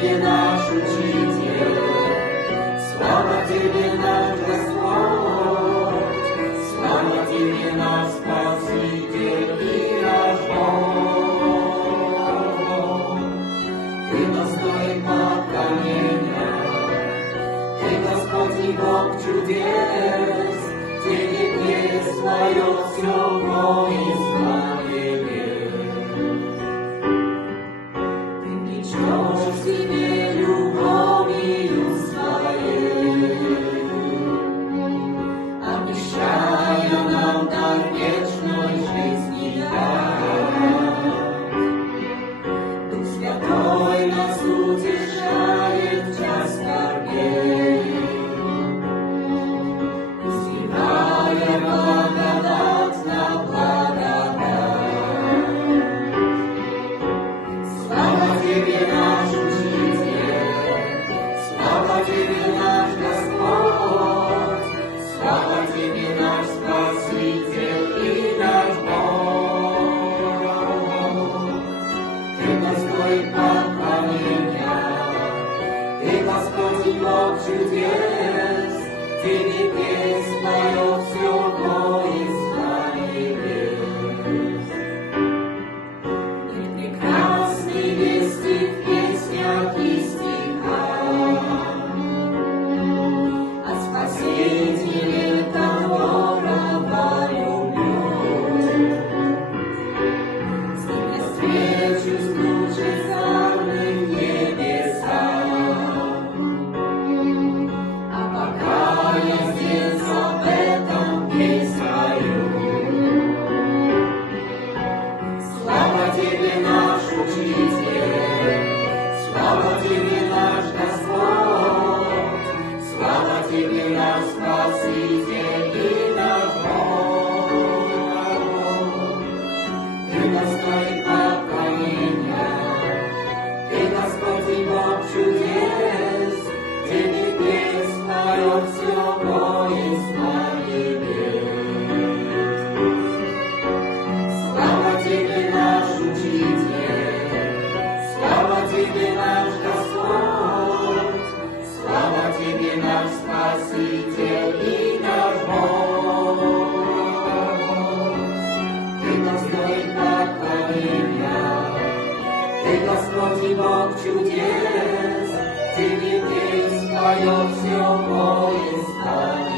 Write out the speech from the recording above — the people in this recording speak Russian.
Тебе, наш Учитель, слава Тебе, наш Господь, слава Тебе, наш Спаситель и наш Бог. Ты достоин поклонения, Ты Господь и Бог чудес, Тебе есть Твое все происхождение. Ты влечешь себе любовью своей, обещая нам дар вечной жизни дар. Дух Святой нас утешает в час скорбей, изливая благодать на благодать. Слава Тебе, наш Учитель, слава Тебе, наш Господь, слава Тебе, наш Спаситель и наш Бог. Ты достоин поклонения, Ты Господь и Бог чудес, Тебе есть Твое все происхождение. Ты прекрасный вести в песнях и стихах, о Спасителе, которого люблю. С Ним я встречусь в лучезарных небесах. А пока я здесь об этом песню. Слава Тебе, наш Учитель, слава Тебе, наш Господь, слава Тебе, наш Спаситель и наш Бог. Ты достоин поклонения, Ты Господь и Бог чудес, Тебе есть Твое все происхождение. Слава Тебе, наш Учитель, слава Тебе, наш Господь, слава Тебе, наш Спаситель и наш Бог. Ты достоин поклонения, Ты Господь и Бог чудес, Тебе есть Твое все происхождение.